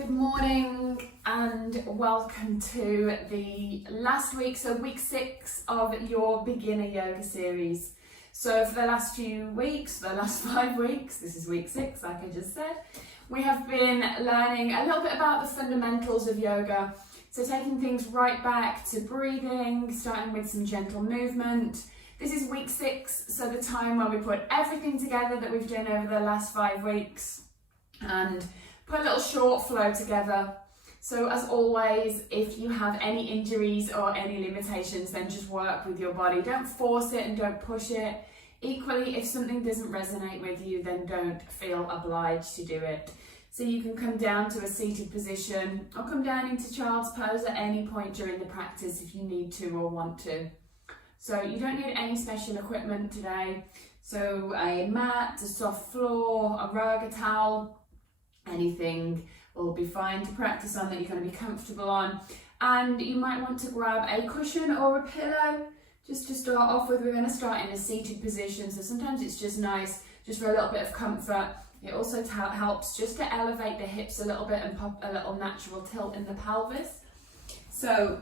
Good morning and welcome to the last week, so week 6 of your beginner yoga series. So for the last few weeks, the last 5 weeks, this is week 6 like I just said, we have been learning a little bit about the fundamentals of yoga. So taking things right back to breathing, starting with some gentle movement. This is week 6, so the time where we put everything together that we've done over the last 5 weeks and put a little short flow together. So as always, if you have any injuries or any limitations, then just work with your body. Don't force it and don't push it. Equally, if something doesn't resonate with you, then don't feel obliged to do it. So you can come down to a seated position or come down into child's pose at any point during the practice if you need to or want to. So you don't need any special equipment today. So a mat, a soft floor, a rug, a towel, anything will be fine to practice on that you're going to be comfortable on. And you might want to grab a cushion or a pillow just to start off with. We're going to start in a seated position, so sometimes it's just nice just for a little bit of comfort. It also helps just to elevate the hips a little bit and pop a little natural tilt in the pelvis. So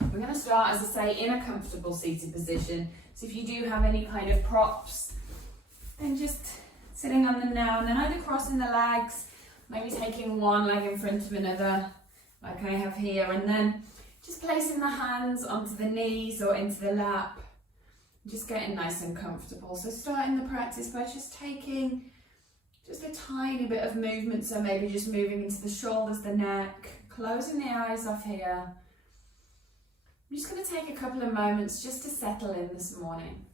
we're going to start, as I say, in a comfortable seated position. So if you do have any kind of props, then just sitting on them now, and then either crossing the legs, maybe taking one leg in front of another, like I have here, and then just placing the hands onto the knees or into the lap, just getting nice and comfortable. So starting the practice by just taking just a tiny bit of movement, so maybe just moving into the shoulders, the neck, closing the eyes off here. I'm just going to take a couple of moments just to settle in this morning.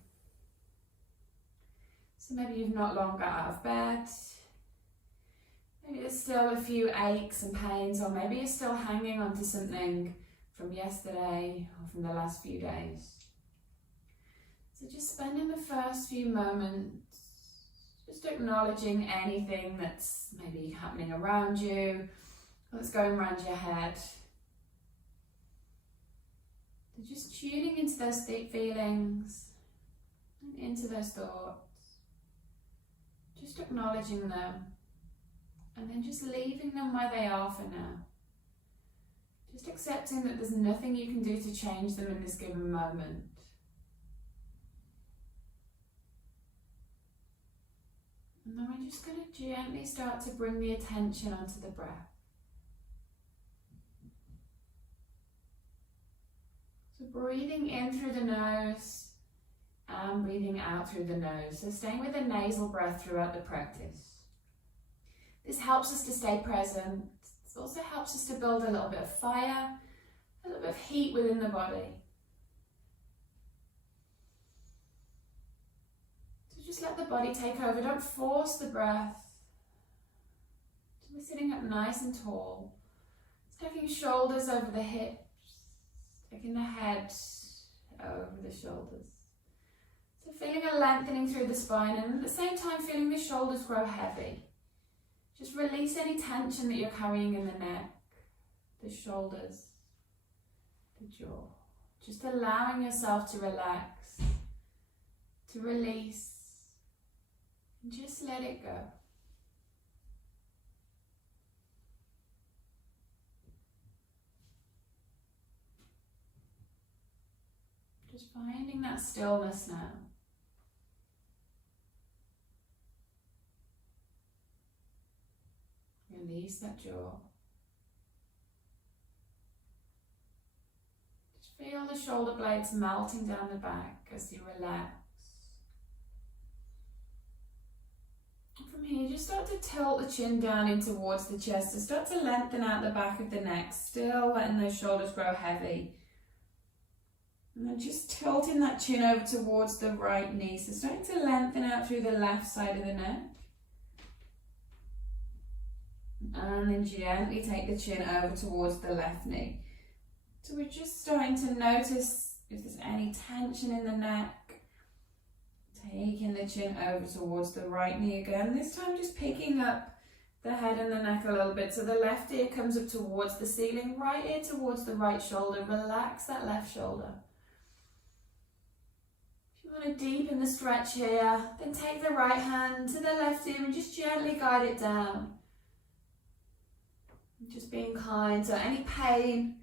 So maybe you've not long got out of bed, maybe there's still a few aches and pains, or maybe you're still hanging on to something from yesterday or from the last few days. So just spending the first few moments just acknowledging anything that's maybe happening around you, or that's going around your head. So just tuning into those deep feelings and into those thoughts. Just acknowledging them and then just leaving them where they are for now. Just accepting that there's nothing you can do to change them in this given moment. And then we're just going to gently start to bring the attention onto the breath. So breathing in through the nose and breathing out through the nose. So staying with a nasal breath throughout the practice. This helps us to stay present. It also helps us to build a little bit of fire, a little bit of heat within the body. So just let the body take over. Don't force the breath. So we're sitting up nice and tall. Taking shoulders over the hips, taking the head over the shoulders. So feeling a lengthening through the spine, and at the same time feeling the shoulders grow heavy. Just release any tension that you're carrying in the neck, the shoulders, the jaw. Just allowing yourself to relax, to release, and just let it go. Just finding that stillness now. Release that jaw. Just feel the shoulder blades melting down the back as you relax. And from here, just start to tilt the chin down in towards the chest. So start to lengthen out the back of the neck, still letting those shoulders grow heavy. And then just tilting that chin over towards the right knee. So starting to lengthen out through the left side of the neck. And then gently take the chin over towards the left knee. So we're just starting to notice if there's any tension in the neck. Taking the chin over towards the right knee again. This time just picking up the head and the neck a little bit. So the left ear comes up towards the ceiling, right ear towards the right shoulder. Relax that left shoulder. If you want to deepen the stretch here, then take the right hand to the left ear and just gently guide it down. Just being kind. So any pain,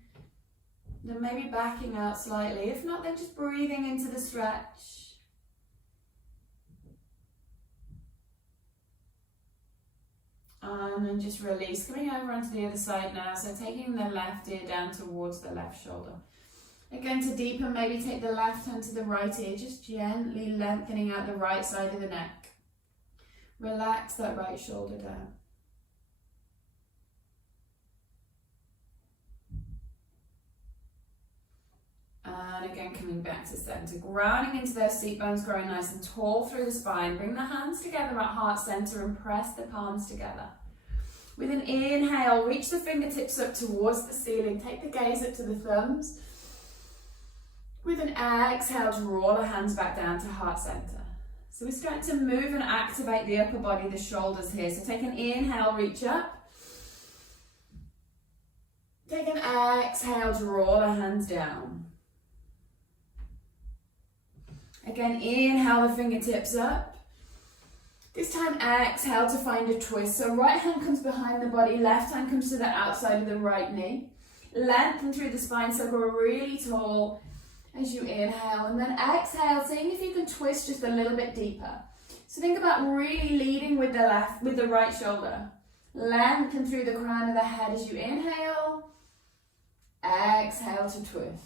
then maybe backing out slightly. If not, then just breathing into the stretch. And then just release. Coming over onto the other side now. So taking the left ear down towards the left shoulder. Again, to deepen, maybe take the left hand to the right ear. Just gently lengthening out the right side of the neck. Relax that right shoulder down. And again, coming back to center, grounding into those seat bones, growing nice and tall through the spine. Bring the hands together at heart center and press the palms together. With an inhale, reach the fingertips up towards the ceiling. Take the gaze up to the thumbs. With an exhale, draw the hands back down to heart center. So we're starting to move and activate the upper body, the shoulders here. So take an inhale, reach up. Take an exhale, draw the hands down. Again, inhale the fingertips up. This time, exhale to find a twist. So right hand comes behind the body, left hand comes to the outside of the right knee. Lengthen through the spine, so go really tall as you inhale. And then exhale, seeing if you can twist just a little bit deeper. So think about really leading with the right shoulder. Lengthen through the crown of the head as you inhale. Exhale to twist.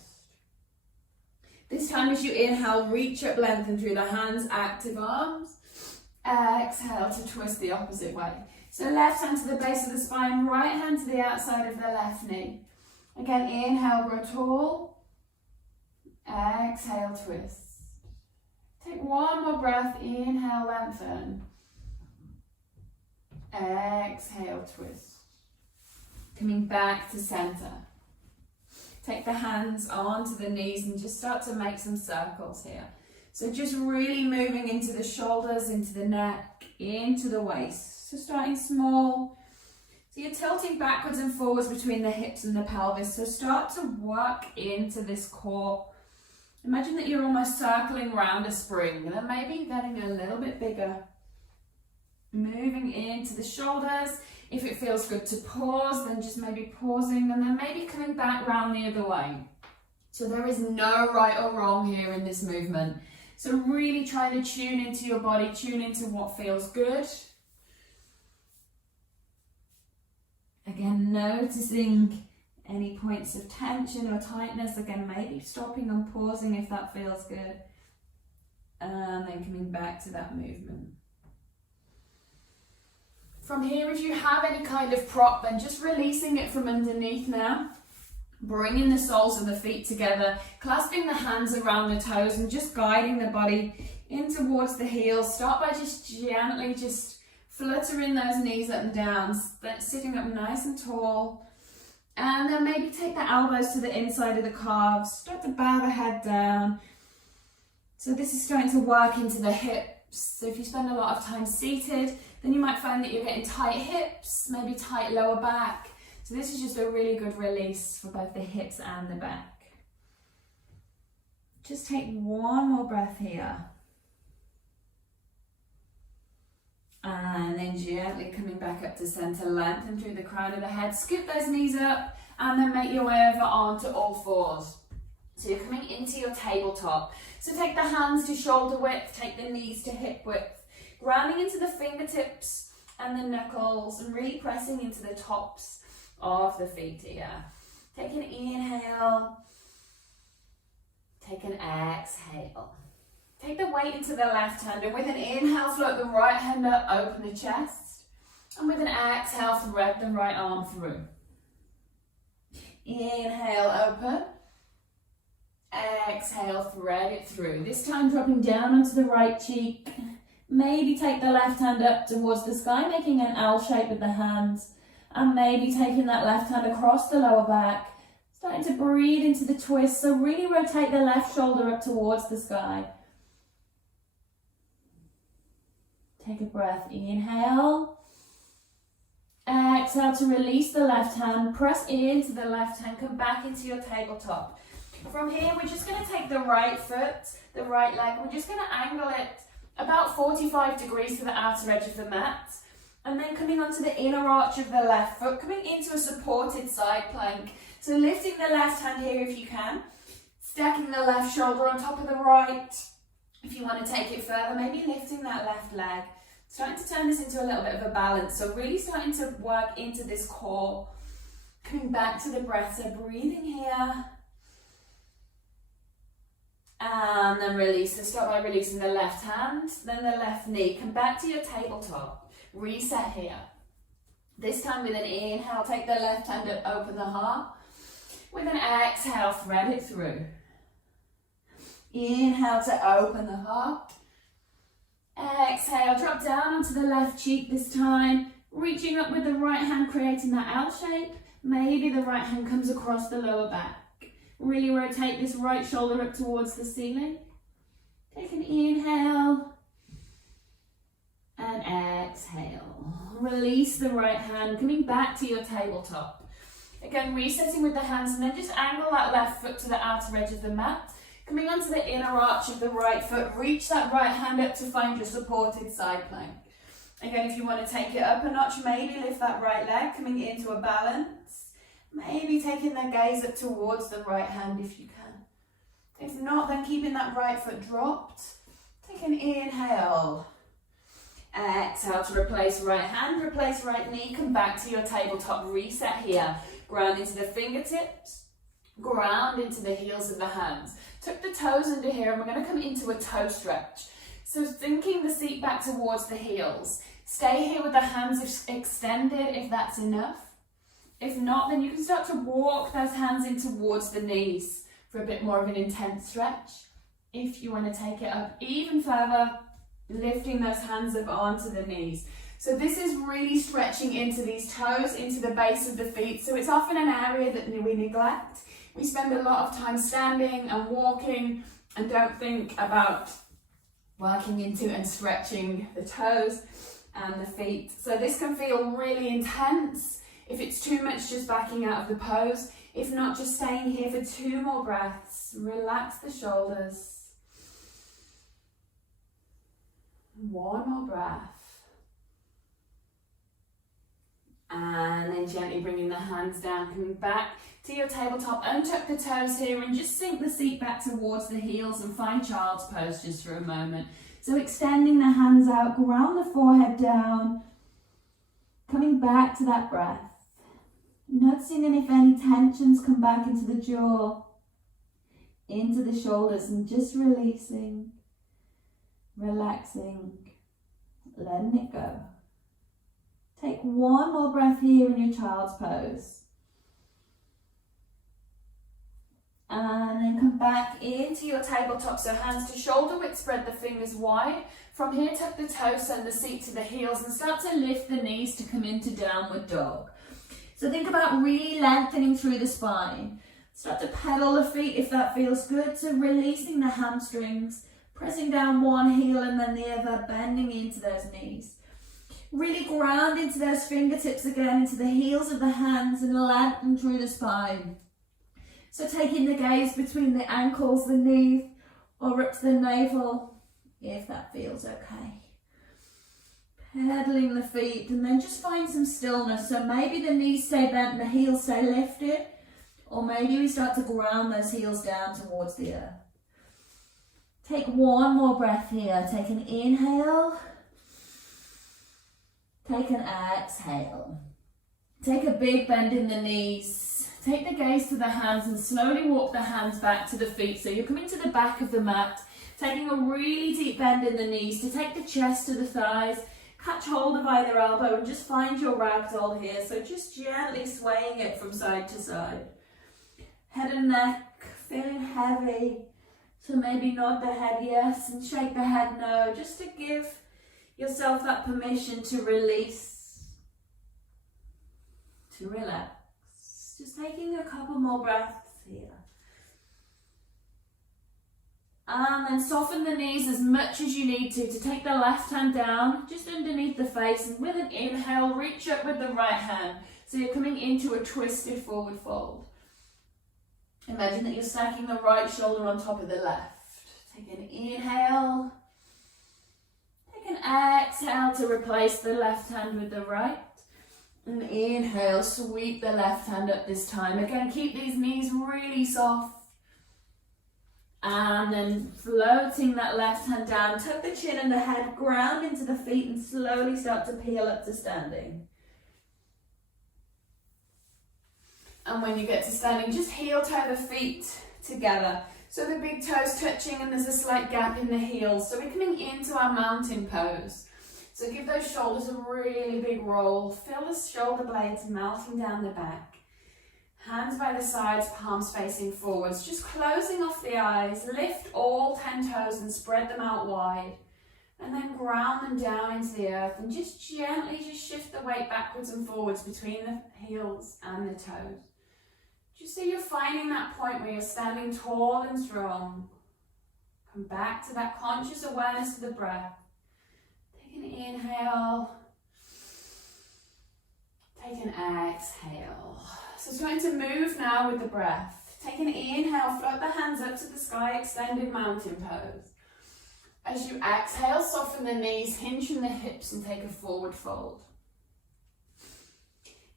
This time as you inhale, reach up, lengthen through the hands, active arms. Exhale to twist the opposite way. So left hand to the base of the spine, right hand to the outside of the left knee. Again, inhale, grow tall. Exhale, twist. Take one more breath, inhale, lengthen. Exhale, twist. Coming back to center. Take the hands onto the knees and just start to make some circles here. So just really moving into the shoulders, into the neck, into the waist. So starting small. So you're tilting backwards and forwards between the hips and the pelvis. So start to work into this core. Imagine that you're almost circling around a spring and then maybe getting a little bit bigger. Moving into the shoulders. If it feels good to pause, then just maybe pausing and then maybe coming back round the other way. So there is no right or wrong here in this movement. So really trying to tune into your body, tune into what feels good. Again, noticing any points of tension or tightness. Again, maybe stopping and pausing if that feels good. And then coming back to that movement. From here, if you have any kind of prop, then just releasing it from underneath now. Bringing the soles of the feet together, clasping the hands around the toes and just guiding the body in towards the heels. Start by just gently just fluttering those knees up and down, sitting up nice and tall. And then maybe take the elbows to the inside of the calves. Start to bow the head down. So this is starting to work into the hips. So if you spend a lot of time seated, then you might find that you're getting tight hips, maybe tight lower back. So this is just a really good release for both the hips and the back. Just take one more breath here. And then gently coming back up to center, lengthen through the crown of the head, scoop those knees up, and then make your way over onto all fours. So you're coming into your tabletop. So take the hands to shoulder width, take the knees to hip width, grounding into the fingertips and the knuckles and really pressing into the tops of the feet here. Take an inhale, take an exhale. Take the weight into the left hand and with an inhale, float the right hand up, open the chest. And with an exhale, thread the right arm through. Inhale, open. Exhale, thread it through. This time dropping down onto the right cheek. Maybe take the left hand up towards the sky, making an L shape with the hands. And maybe taking that left hand across the lower back. Starting to breathe into the twist. So really rotate the left shoulder up towards the sky. Take a breath. Inhale. Exhale to release the left hand. Press into the left hand. Come back into your tabletop. From here, we're just going to take the right foot, the right leg. We're just going to angle it about 45 degrees to the outer edge of the mat. And then coming onto the inner arch of the left foot, coming into a supported side plank. So lifting the left hand here if you can, stacking the left shoulder on top of the right. If you want to take it further, maybe lifting that left leg. Starting to turn this into a little bit of a balance. So really starting to work into this core. Coming back to the breath, so breathing here. And then release. So start by releasing the left hand, then the left knee. Come back to your tabletop. Reset here. This time with an inhale, take the left hand up, open the heart. With an exhale, thread it through. Inhale to open the heart. Exhale, drop down onto the left cheek this time. Reaching up with the right hand, creating that L shape. Maybe the right hand comes across the lower back. Really rotate this right shoulder up towards the ceiling. Take an inhale. And exhale. Release the right hand, coming back to your tabletop. Again, resetting with the hands and then just angle that left foot to the outer edge of the mat. Coming onto the inner arch of the right foot, reach that right hand up to find your supported side plank. Again, if you want to take it up a notch, maybe lift that right leg, coming into a balance. Maybe taking the gaze up towards the right hand if you can. If not, then keeping that right foot dropped. Take an inhale. Exhale to replace right hand, replace right knee, come back to your tabletop, reset here. Ground into the fingertips, ground into the heels of the hands. Tuck the toes under here and we're going to come into a toe stretch. So thinking the seat back towards the heels. Stay here with the hands extended if that's enough. If not, then you can start to walk those hands in towards the knees for a bit more of an intense stretch. If you want to take it up even further, lifting those hands up onto the knees. So this is really stretching into these toes, into the base of the feet. So it's often an area that we neglect. We spend a lot of time standing and walking and don't think about working into and stretching the toes and the feet. So this can feel really intense. If it's too much, just backing out of the pose. If not, just staying here for 2 more breaths. Relax the shoulders. 1 more breath. And then gently bringing the hands down, coming back to your tabletop. Untuck the toes here and just sink the seat back towards the heels and find child's pose just for a moment. So extending the hands out, ground the forehead down, coming back to that breath. Noticing and if any tensions come back into the jaw, into the shoulders, and just releasing, relaxing, letting it go. Take 1 more breath here in your child's pose. And then come back into your tabletop. So hands to shoulder width, spread the fingers wide. From here, tuck the toes, send the seat to the heels and start to lift the knees to come into downward dog. So think about really lengthening through the spine. Start to pedal the feet if that feels good. So releasing the hamstrings, pressing down one heel and then the other, bending into those knees. Really ground into those fingertips again, into the heels of the hands and lengthen through the spine. So taking the gaze between the ankles, the knees, or up to the navel, if that feels okay. Pedaling the feet and then just find some stillness. So maybe the knees stay bent and the heels stay lifted, or maybe we start to ground those heels down towards the earth. Take 1 more breath here. Take an inhale. Take an exhale. Take a big bend in the knees. Take the gaze to the hands and slowly walk the hands back to the feet. So you're coming to the back of the mat, taking a really deep bend in the knees to take the chest to the thighs. Catch hold of either elbow and just find your ragdoll here. So just gently swaying it from side to side. Head and neck feeling heavy. So maybe nod the head yes and shake the head no, just to give yourself that permission to release, to relax. Just taking a couple more breaths here. And then soften the knees as much as you need to take the left hand down, just underneath the face, and with an inhale, reach up with the right hand. So you're coming into a twisted forward fold. Imagine that you're stacking the right shoulder on top of the left. Take an inhale. Take You can exhale to replace the left hand with the right. And inhale, sweep the left hand up this time. Again, keep these knees really soft. And then floating that left hand down, tuck the chin and the head, ground into the feet and slowly start to peel up to standing. And when you get to standing, just heel toe the feet together. So the big toes touching and there's a slight gap in the heels. So we're coming into our mountain pose. So give those shoulders a really big roll. Feel the shoulder blades melting down the back. Hands by the sides, palms facing forwards. Just closing off the eyes. Lift all 10 toes and spread them out wide. And then ground them down into the earth. And just gently just shift the weight backwards and forwards between the heels and the toes. Just so you're finding that point where you're standing tall and strong. Come back to that conscious awareness of the breath. Take an inhale. Take an exhale. So starting to move now with the breath. Take an inhale, float the hands up to the sky, extended mountain pose. As you exhale, soften the knees, hinge from the hips and take a forward fold.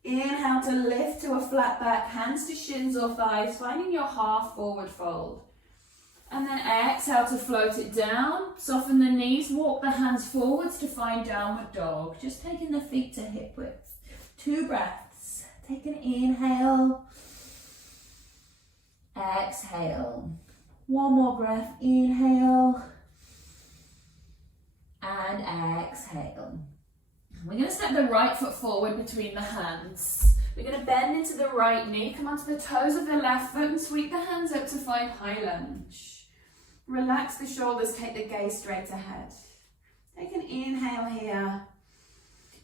Inhale to lift to a flat back, hands to shins or thighs, finding your half forward fold. And then exhale to float it down, soften the knees, walk the hands forwards to find downward dog. Just taking the feet to hip width. 2 breaths. Take an inhale. Exhale. 1 more breath. Inhale. And exhale. We're going to step the right foot forward between the hands. We're going to bend into the right knee, come onto the toes of the left foot and sweep the hands up to find high lunge. Relax the shoulders, take the gaze straight ahead. Take an inhale here.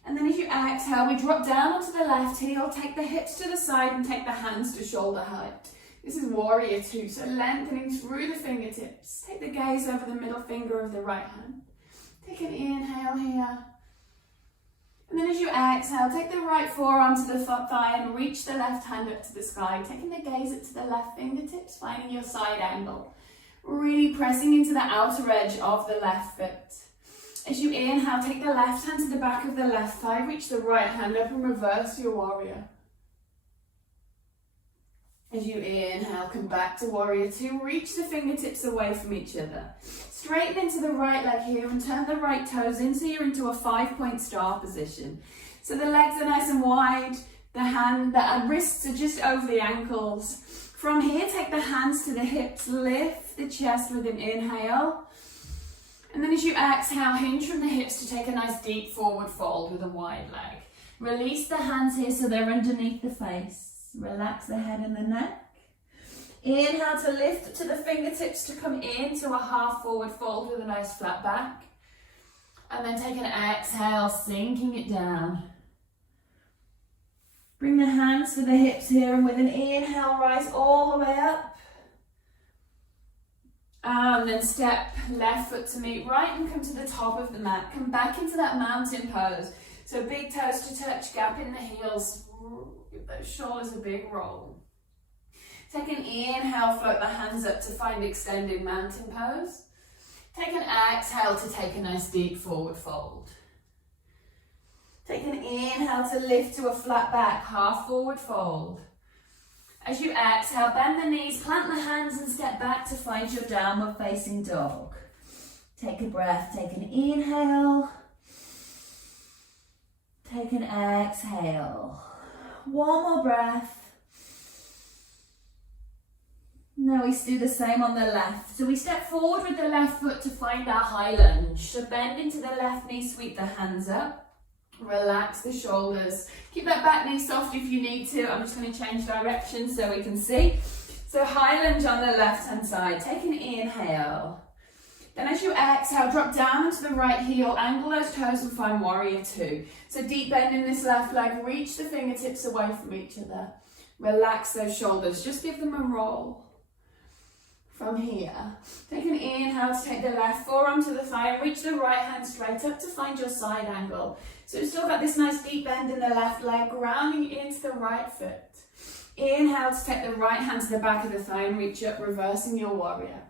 And then as you exhale, we drop down onto the left heel, take the hips to the side and take the hands to shoulder height. This is warrior 2, so lengthening through the fingertips. Take the gaze over the middle finger of the right hand. Take an inhale here. And then as you exhale, take the right forearm to the thigh and reach the left hand up to the sky. Taking the gaze up to the left fingertips, finding your side angle. Really pressing into the outer edge of the left foot. As you inhale, take the left hand to the back of the left thigh, reach the right hand up and reverse your warrior. As you inhale, come back to warrior 2, reach the fingertips away from each other. Straighten into the right leg here and turn the right toes in so you're into a 5-point star position. So the legs are nice and wide, the wrists are just over the ankles. From here, take the hands to the hips, lift the chest with an inhale. And then as you exhale, hinge from the hips to take a nice deep forward fold with a wide leg. Release the hands here so they're underneath the face. Relax the head and the neck. Inhale to lift to the fingertips to come into a half forward fold with a nice flat back. And then take an exhale, sinking it down. Bring the hands to the hips here and with an inhale, rise all the way up. And then step left foot to meet right and come to the top of the mat. Come back into that mountain pose. So big toes to touch, gap in the heels. Give those shoulders a big roll. Take an inhale, float the hands up to find extended mountain pose. Take an exhale to take a nice deep forward fold. Take an inhale to lift to a flat back, half forward fold. As you exhale, bend the knees, plant the hands and step back to find your downward facing dog. Take a breath, take an inhale. Take an exhale. 1 more breath. Now we do the same on the left. So we step forward with the left foot to find our high lunge. So bend into the left knee, sweep the hands up. Relax the shoulders. Keep that back knee soft if you need to. I'm just going to change direction so we can see. So high lunge on the left hand side. Take an inhale. Then as you exhale, drop down onto the right heel, angle those toes and find warrior 2. So deep bend in this left leg, reach the fingertips away from each other. Relax those shoulders, just give them a roll. From here, take an inhale to take the left forearm to the thigh and reach the right hand straight up to find your side angle. So we've still got this nice deep bend in the left leg, grounding into the right foot. Inhale to take the right hand to the back of the thigh and reach up, reversing your warrior.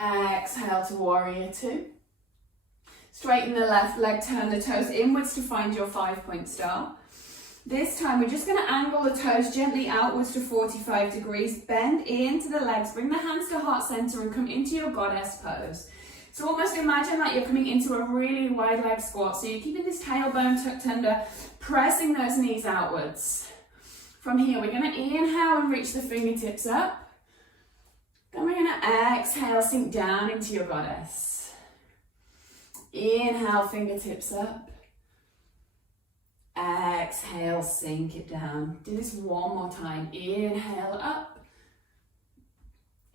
Exhale to warrior 2. Straighten the left leg, turn the toes inwards to find your 5-point star. This time we're just going to angle the toes gently outwards to 45 degrees, bend into the legs, bring the hands to heart center and come into your goddess pose. So almost imagine that you're coming into a really wide leg squat. So you're keeping this tailbone tucked under, pressing those knees outwards. From here, we're going to inhale and reach the fingertips up. Then we're going to exhale, sink down into your goddess. Inhale, fingertips up. Exhale, sink it down. Do this one more time. Inhale, up.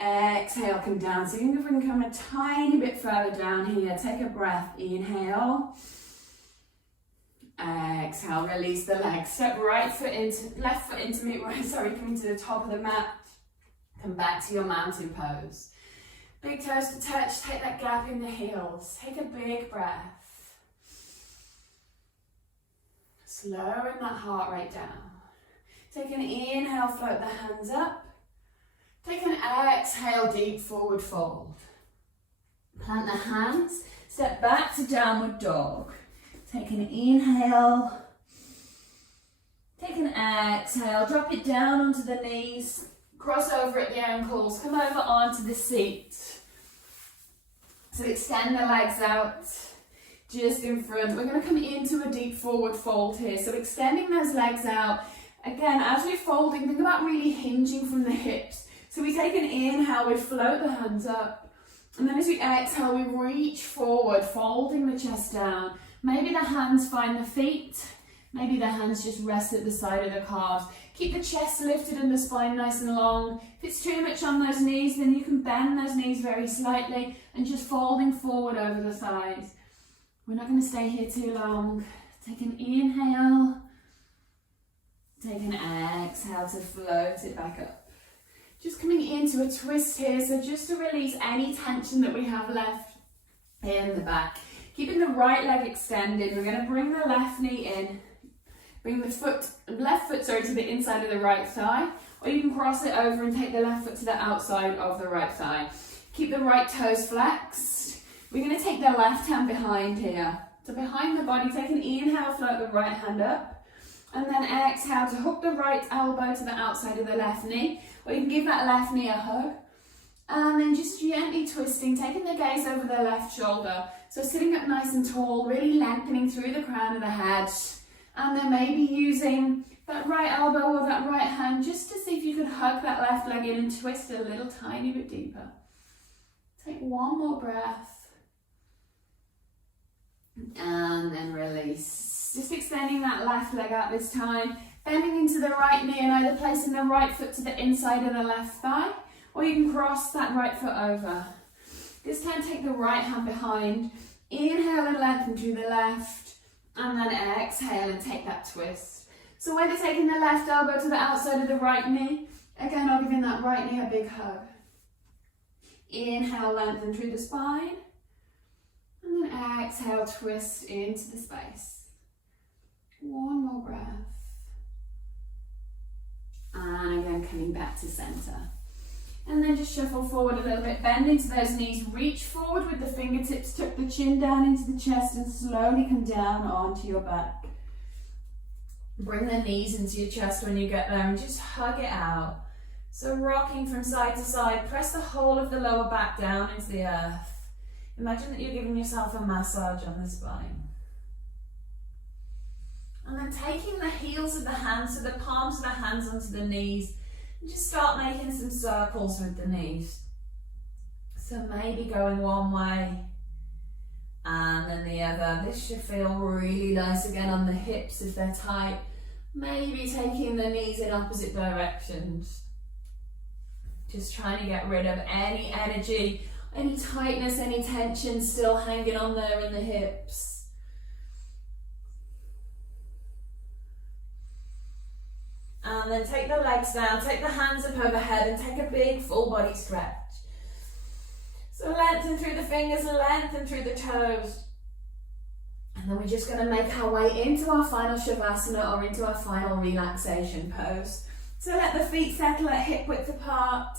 Exhale, come down. So you can come a tiny bit further down here. Take a breath. Inhale. Exhale, release the legs. Step right foot into, left foot into me, coming to the top of the mat. Come back to your mountain pose. Big toes to touch, take that gap in the heels. Take a big breath. Slowing that heart rate down. Take an inhale, float the hands up. Take an exhale, deep forward fold. Plant the hands, step back to downward dog. Take an inhale. Take an exhale, drop it down onto the knees. Cross over at the ankles, come over onto the seat. So extend the legs out just in front. We're going to come into a deep forward fold here. So extending those legs out. Again, as we're folding, think about really hinging from the hips. So we take an inhale, we float the hands up. And then as we exhale, we reach forward, folding the chest down. Maybe the hands find the feet. Maybe the hands just rest at the side of the calves. Keep the chest lifted and the spine nice and long. If it's too much on those knees, then you can bend those knees very slightly and just folding forward over the thighs. We're not going to stay here too long. Take an inhale. Take an exhale to float it back up. Just coming into a twist here, so just to release any tension that we have left in the back. Keeping the right leg extended, we're going to bring the left knee in. Bring the left foot to the inside of the right thigh, or you can cross it over and take the left foot to the outside of the right thigh. Keep the right toes flexed. We're going to take the left hand behind here. So behind the body, take an inhale, float the right hand up, and then exhale to hook the right elbow to the outside of the left knee, or you can give that left knee a hug. And then just gently twisting, taking the gaze over the left shoulder. So sitting up nice and tall, really lengthening through the crown of the head. And then maybe using that right elbow or that right hand just to see if you could hug that left leg in and twist a little tiny bit deeper. Take one more breath. And then release. Just extending that left leg out this time. Bending into the right knee and either placing the right foot to the inside of the left thigh, or you can cross that right foot over. This time take the right hand behind. Inhale and lengthen through the left. And then exhale and take that twist. So whether taking the left elbow to the outside of the right knee, again, or giving that right knee a big hug. Inhale, lengthen through the spine. And then exhale, twist into the space. One more breath. And again, coming back to center. And then just shuffle forward a little bit, bend into those knees, reach forward with the fingertips, tuck the chin down into the chest and slowly come down onto your back. Bring the knees into your chest when you get there and just hug it out. So rocking from side to side, press the whole of the lower back down into the earth. Imagine that you're giving yourself a massage on the spine. And then taking the heels of the hands, so the palms of the hands onto the knees, and just start making some circles with the knees. So maybe going one way and then the other. This should feel really nice again on the hips if they're tight. Maybe taking the knees in opposite directions. Just trying to get rid of any energy, any tightness, any tension still hanging on there in the hips. And then take the legs down, take the hands up overhead and take a big full body stretch. So lengthen through the fingers and lengthen through the toes. And then we're just going to make our way into our final Shavasana or into our final relaxation pose. So let the feet settle at hip width apart.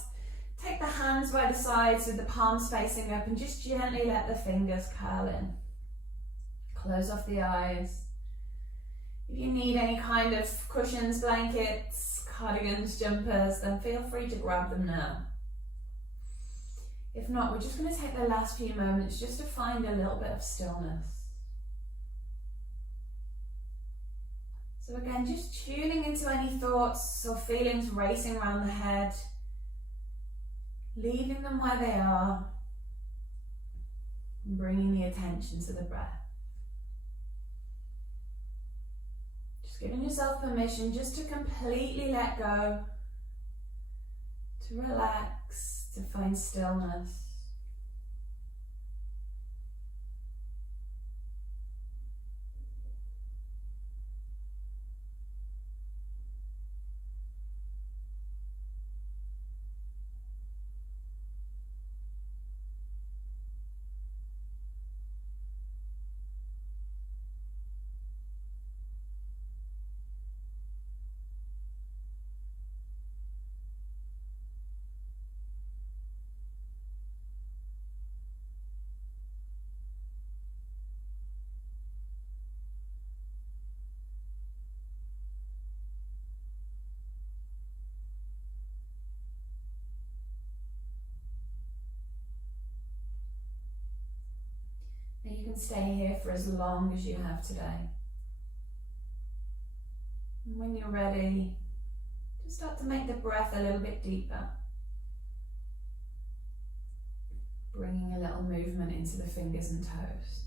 Take the hands by the sides with the palms facing up and just gently let the fingers curl in. Close off the eyes. If you need any kind of cushions, blankets, cardigans, jumpers, then feel free to grab them now. If not, we're just going to take the last few moments just to find a little bit of stillness. So again, just tuning into any thoughts or feelings racing around the head, leaving them where they are, and bringing the attention to the breath. Just giving yourself permission just to completely let go, to relax, to find stillness. Now you can stay here for as long as you have today. And when you're ready, just start to make the breath a little bit deeper. Bringing a little movement into the fingers and toes.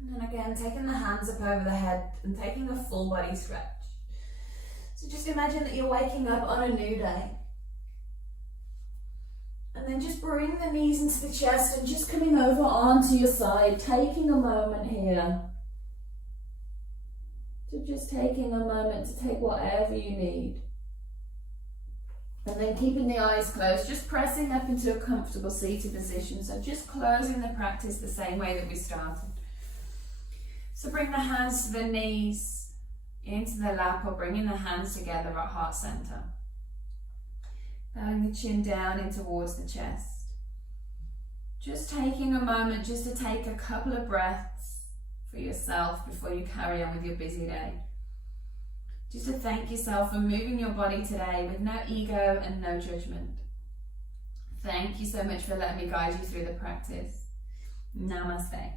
And then again, taking the hands up over the head and taking a full body stretch. So just imagine that you're waking up on a new day. And then just bring the knees into the chest and just coming over onto your side, taking a moment here. So just taking a moment to take whatever you need. And then keeping the eyes closed, just pressing up into a comfortable seated position. So just closing the practice the same way that we started. So bring the hands to the knees, into the lap, or bringing the hands together at heart center. Bowing the chin down in towards the chest. Just taking a moment just to take a couple of breaths for yourself before you carry on with your busy day. Just to thank yourself for moving your body today with no ego and no judgment. Thank you so much for letting me guide you through the practice. Namaste.